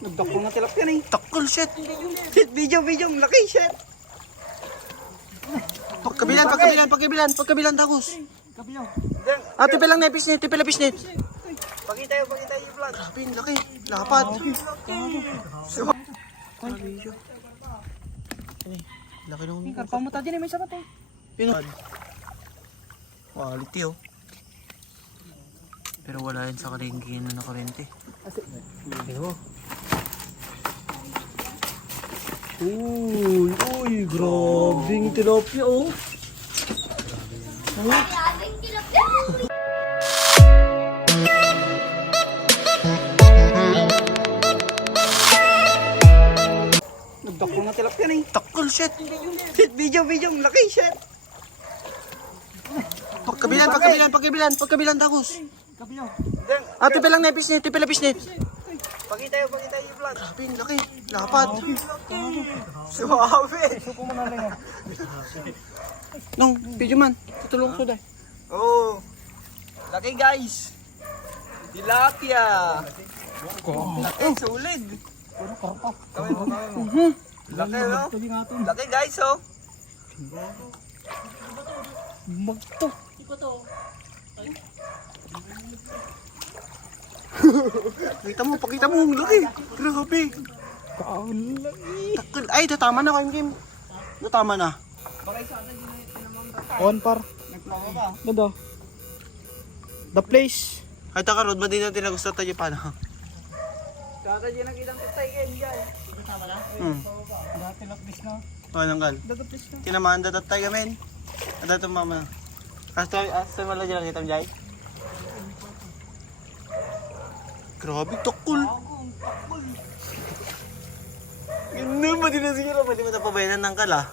Nagdakol na tilapia na eh. Takol, shit. Shit, video, video. Laki, shit. Pagkabilan, pagkabilan, pagkabilan, pagkabilan, takos. Kapiyaw. Ah, tipe lang na pisnit, tipe lang pisnit. Pakita yung, pakita yung vlog. Grabe, laki. Lapad. Suwa. Ay, video. Ay, laki nung... Karpa mo tadi na may sapat eh. Yun. Quality, oh. Pero wala yan sa karinggi na nakarente. Uy, uy, grabe yung tilapia oh. Nagdakol na tilapia na eh. Takol, shit. Shit, video, video. Laki, shit. Pagkabilan, pagkabilan, pagkabilan, pagkabilan, takos. Kapiyaw. Ah, tipe lang na pisnit, tipe lang pisnit. Pakita yung, pakita yung vlog. Grabe, ang laki. Lapad. Suwabe. Nung, video man. Tutulong ko dahil. Oh. Laki guys. Tilapia. Laki, solid. Kami mo, kami mo. Laki, no? Laki guys, oh. Magto. Pakita mo, pakita mo, ang laki. Grabe. Kaulay. Takol. Ay, tatama na, Kim Kim. Tatama na. On par. Daw? The place. Ay, taka, Rod, ba din natin na gusto tayo pa na? Kaka dyan ang ilang tutay kayo dyan. Hmm. Dati lakbis na. Oh, nanggal. Dagapis na. Tinamaan datat tayo, men. Ada to mama. Hasta hasta wala dyan kita jay. Grabe takol. Yun na, din na siguro, ba di mo napabayanan ng kala?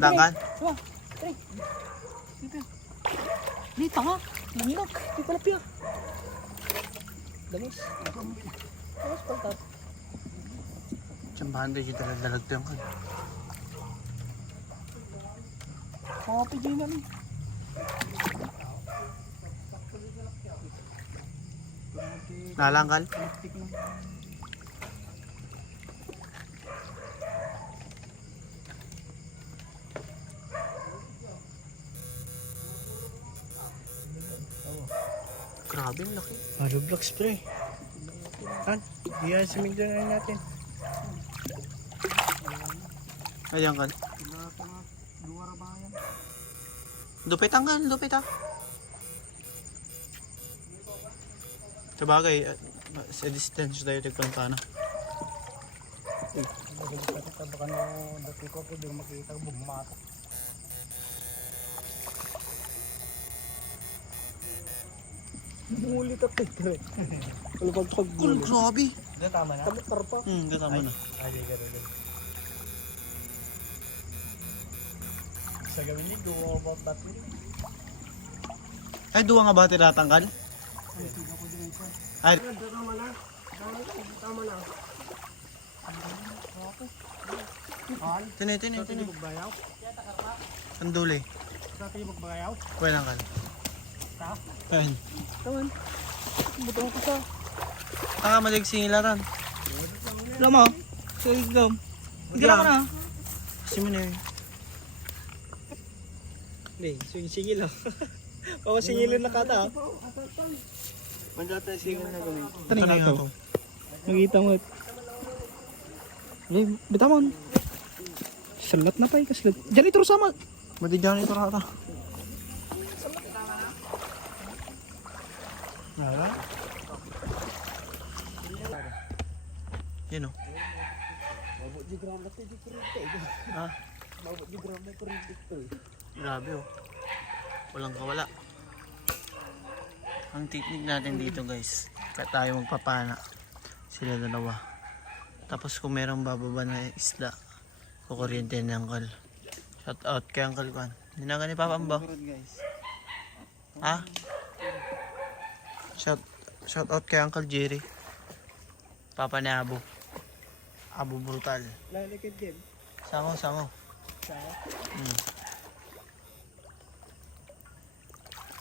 Dangan? Wah, pre. Di tanga. Nanginak. Di pala piya. Damis. Damis paltat. Tsambahan tayo dito dalag to yung kala. Din na ni. Nalangkal? Grabe, ang laki. Hollow blocks pre. Han, diyan sa midyan natin. Ayan kal. Dupit ang kan, dupit ah. Sabagay, uh, sa distance tayo tagpantana. Baka no, dati ko ako makita ko bumata. Muli ka pre. Wala pag pag Cool, grabe. tama na. Tama tarpa. Hmm, kasama na. Ay, di garo din. Sa gawin ni do about that ni. Ay, duwa nga ba tinatanggal? Ay, tinay, tinay, tinay. Magbayaw. Sanduli. Dati magbayaw. Kuya lang kal. Ayun. Tawan. Buto ko sa. Tanga malig singilaran. Lama. So, igam. Igam ka na. Kasi mo na yun. Hindi, singil ah. Ako singilin na kata ah. Manda tayo singil na gawin. Tanay na ito. Nakita mo. Ay, bitamon. Salat na pa eh, kaslat. Diyan ito sama. Madigyan ito rata. Nara? Yan o. Ah. Grabe oh. Walang kawala. Ang technique natin dito guys, kaya tayo magpapana. Sila dalawa. Tapos kung merong bababa na isda, kukuryente ni Uncle. Shout out kay Uncle Kwan. Hindi na gani papamba. Ha? Shout, shout out kay Uncle Jerry. Papa ni Abo. Abo brutal. Lalikid din. Sango, sango. Sa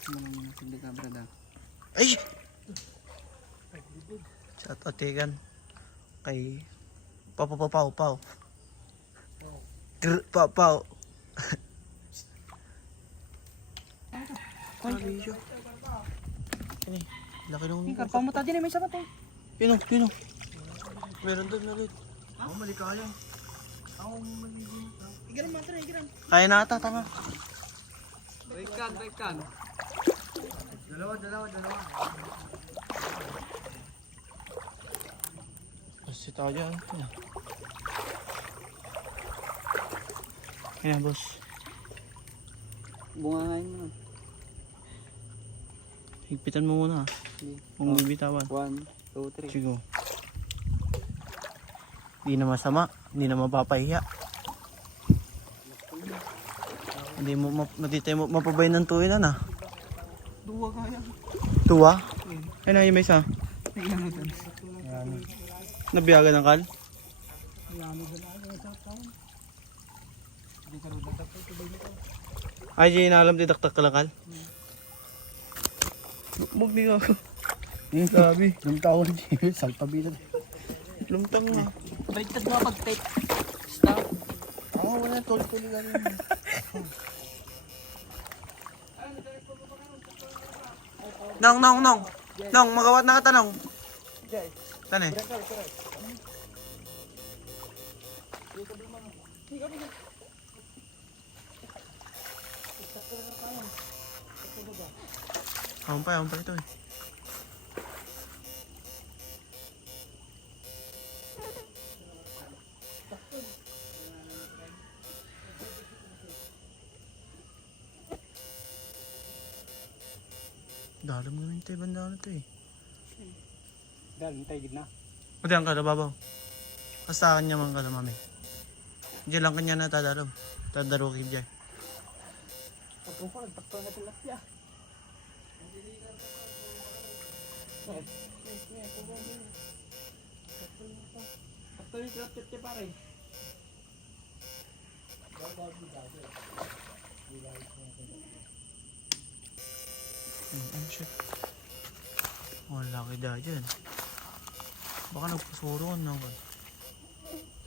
Hmm. Hindi ka, brada. Ay! Shout out Tegan. Kay Pau Pau Pau Pau Pau. Grr, Pau Pau. Ay, video. Ini, laki nung... Ikaw, pamuta din eh, may sabat eh. Yun o, yun o. Meron doon ulit. Ako, mali kaya. Ako, mali. Igiran mo, tara, igiran. Kaya na ata, tanga. Baikan, baikan. Dalawa, dalawa, dalawa. Kasi tayo dyan. Yan. Yan, boss. Bungangain mo. Higpitan mo muna. Kung bibitawan. One, two, three. Sige. Hindi na masama. Hindi na mapapahiya. Hindi mo map matitay mo mapabay ng tuwi na na. Duwa kaya. Tuwa? Ay na, yung may isa. Nabiyagan ng kal? Ay, di na alam didaktak ka lang kal? Bugni ka. Sabi. Yung tawag niya, salpabila. Lumtang na. Baliktad mo pag tight. Stop. Oo, wala, tol-tol lang. Nong, nong, nong. Nong, magawat na ka tanong. Tane. Ahon pa, ahon pa ito eh. Dalam naman ito, banda na ito eh. Dahil, tayo gitna. Pati ang kalababaw. Basta kanya man kalamami. Diyan lang kanya na tadaro. Tadaro kidya. Pagkong pa, nagtakto na tilapia. Takto yung tilapia pare. Mm, shit. Oh, laki da dyan. Baka nagpasuron na ako.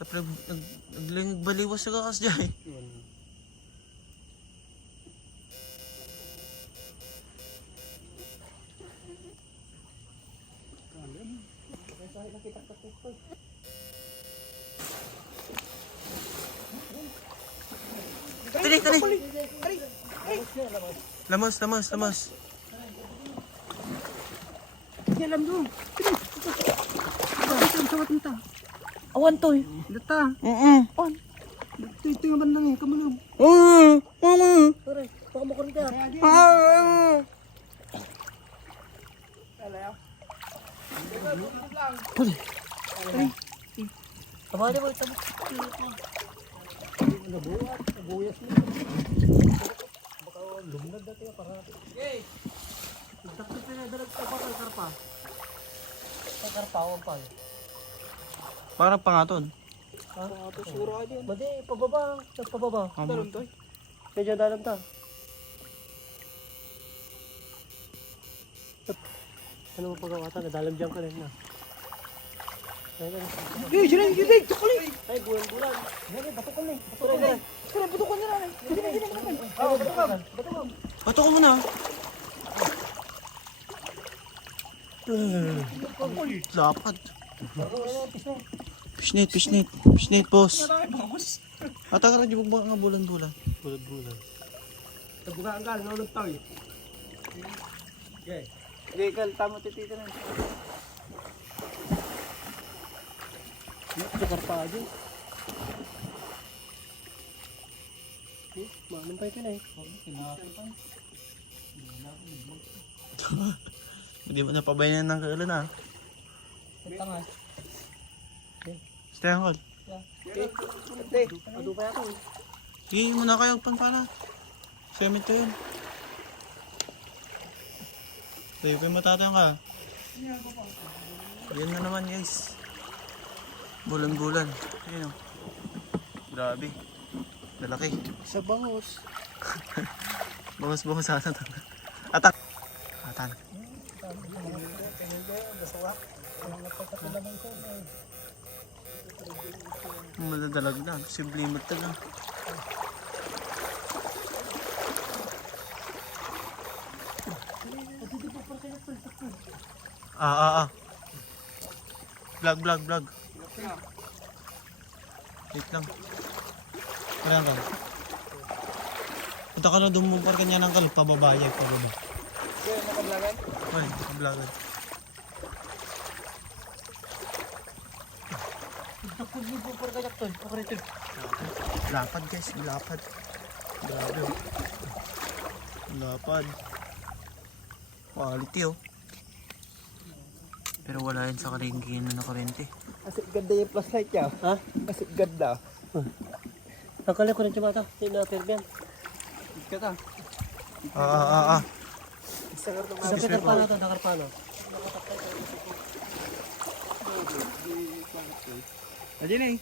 Tapos nag, nag, naglingig baliwas sa kakas dyan eh. Yun. Tali, tali! Lamas, lamas, lamas. Hindi alam doon. Ito, sabat mo ta. Awan to eh. Data. Mm-mm. On. Ito, ito yung bandang eh. Kamalog. Mm, mm, Tara, baka mo ka. ah, Abali mo ito. Takto pa na, dalag pa kay karpawan pa eh. Parang pangaton. Ha? Ito, siguro ka dyan. Madi, pababa. Nagpababa. Amo. to. Kaya dyan dalam ta. Ano mo pagkawata? Nadalam dyan ka rin na. Ay, yun, yun, yun, tukuli. ay, bulan-bulan. Yan, batukan na eh. Batukan na. Tara, batukan na lang eh. Na, hindi na, hindi na. Oh, batukan. Batukan. Bato ko muna. Lapad. Pisnit, pisnit. Pisnit, boss. Ata ka rin yung mga bulan-bulan. Bulan-bulan. Tabugaan ka, naulog tayo. Okay. Hindi, kal, tama titito na. Ito karpa aja. Eh, maman pa ito na eh. Hindi mo napabayan ng kailan na. Ito nga. Stay hold. Hindi. Ado pa ako eh. Sige mo na kayo panpala. Semit to yun. Tayo matatang ka. Yan na naman guys. Bulan-bulan. Ayun o. Grabe. Lalaki. Sa bangos. Bangus-bangus sa atin. Atak. Atan. Madadalag na. Sublimot na lang. Ah, ah, ah. Vlog, vlog, vlog. Wait lang. Kaya lang. Punta ka na dumumpar ka niya ng kal. Pababaya, pababa. Kaya nakablagan? Ay, nakablagan. Lapad guys, lapad. Grabe. oh. Lapad. Quality oh. Pero wala yan sa karingkin na nakarente. Asik ganda yung flashlight niya. Ha? Asik ganda. Tanggalin ko rin yung mata. Hindi na Ferbian. Ika ta. Ah, ah, ah, ah. Isang kartong Sa Excuse me Peter Pano to, Ayan na eh.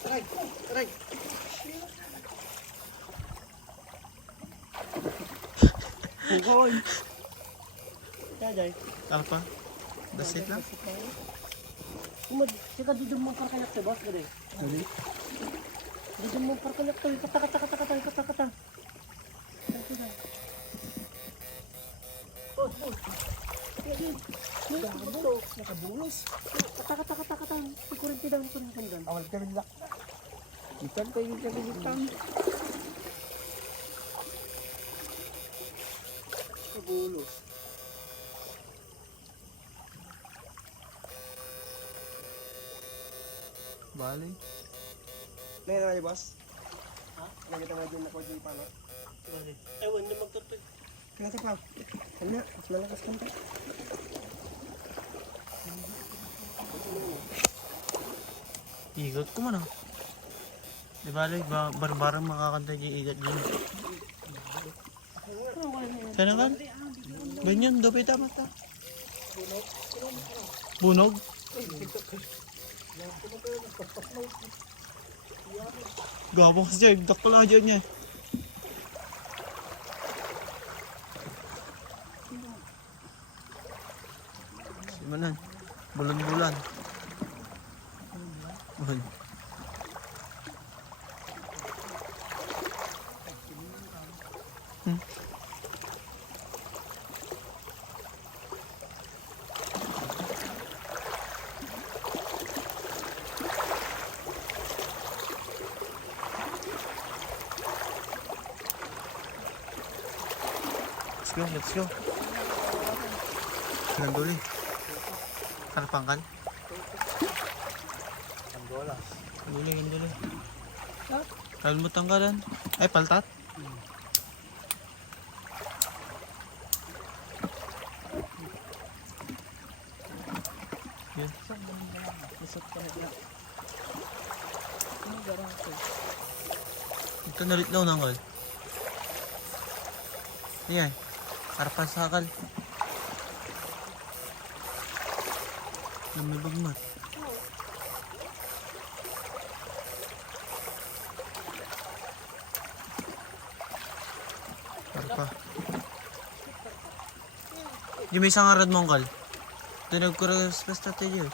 Taray, taray. Bukoy. Jajay. Ano pa? That's it lang? Umad, sika dyan mong parkayak to, boss. Gade. Dali. Di dyan mong parkayak to. Kata, kata, kata, kata, kata, kata. Oh, oh. Nakabulos. Kata, kata, kata, kata. Kurinti daw, kurinti daw. Awal kami lak. Ikan tayo yung kami litang. Nakabulos. Bali. Ngayon na boss. Ha? Nakita mo dyan ako dyan pa, no? Ewan niya magtutoy. Kaya pa. Na? Mas malakas kang ta. Igot ko man ah. Di bali, ba barbarang makakanta yung igat dyan. Sana kan? Ganyan, dobi tama ta. Bunog? Gabang siya, igdak lang dyan niya. Simanan, bulan-bulan. Bulan. Hmm. Let's go, let's go. Karpangkan. Nanduli, nanduli. Kalmut tanggalan. Ay, paltat. Yun. Ito nalit daw nanggal. Ayan. Karpan sa akal. May bagmat. Karpa. Di may isang arad mong kal. Ito nagkuras basta tayo.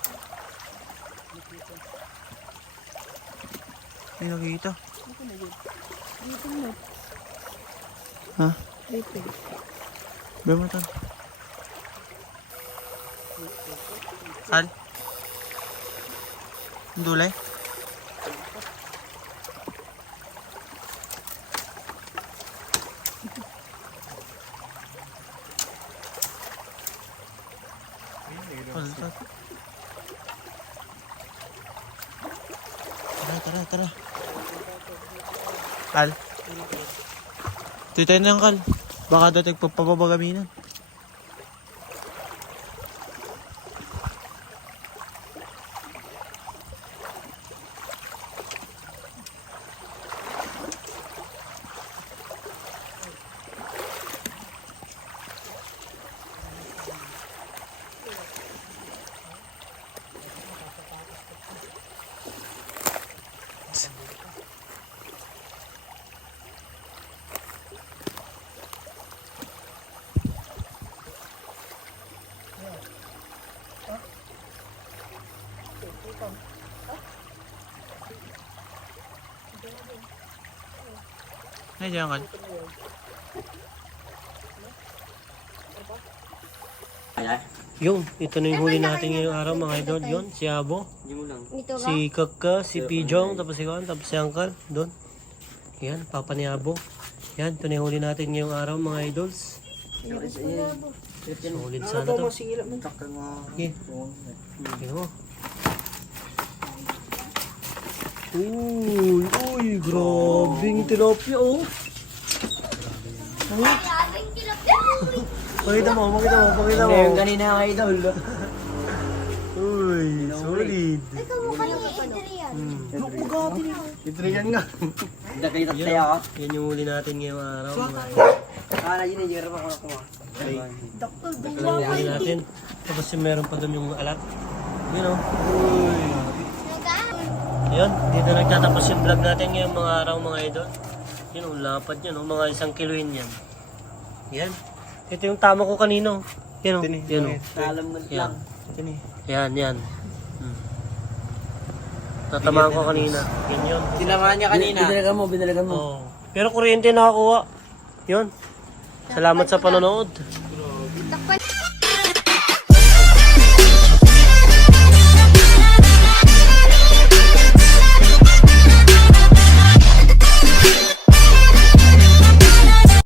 May nakikita. Ha? Ba mo tan? Al? Ang. Tara, tara, tara. Al? Titay na kal. Baka dating pagpapabagaminan. Ay, diyan ka. Yung, ito na yung huli natin ngayong araw mga idol. Yun, si Abo, si Kaka, si Pijong, tapos si Juan, tapos si Uncle. Doon. Yan, Papa ni Abo. Yan, ito na yung huli natin ngayong araw mga idols. Solid sana to. Sige. Tingnan mo. Uy, uy, grabing tilapia oh. Pakita mo, pakita mo, pakita mo. Yung kanina ang idol. Uy, solid. Ikaw mukha ni Adrian. Itrigan nga. Nakita tayo ako. Yan yung huli natin ngayong araw. Mga Ah, yun yung hirap ako nakuha. yung huli natin. Tapos yung meron pa doon yung alat. Yun oh. Uy. Ayun, dito nagtatapos yung vlog natin ngayong mga araw mga idol. Yun oh, lapad yun oh. Mga isang kiloin yan. Yan. Ito yung tama ko kanino. Yan oh. Yan oh. Alam mo Yan. Yan, yan. Hmm. Tatamaan ko kanina. Yan yun. Tinamaan niya kanina. Binalagan mo, binalagan mo. Oh. Pero kuryente nakakuha. Yun. Salamat sa panonood. Takpan.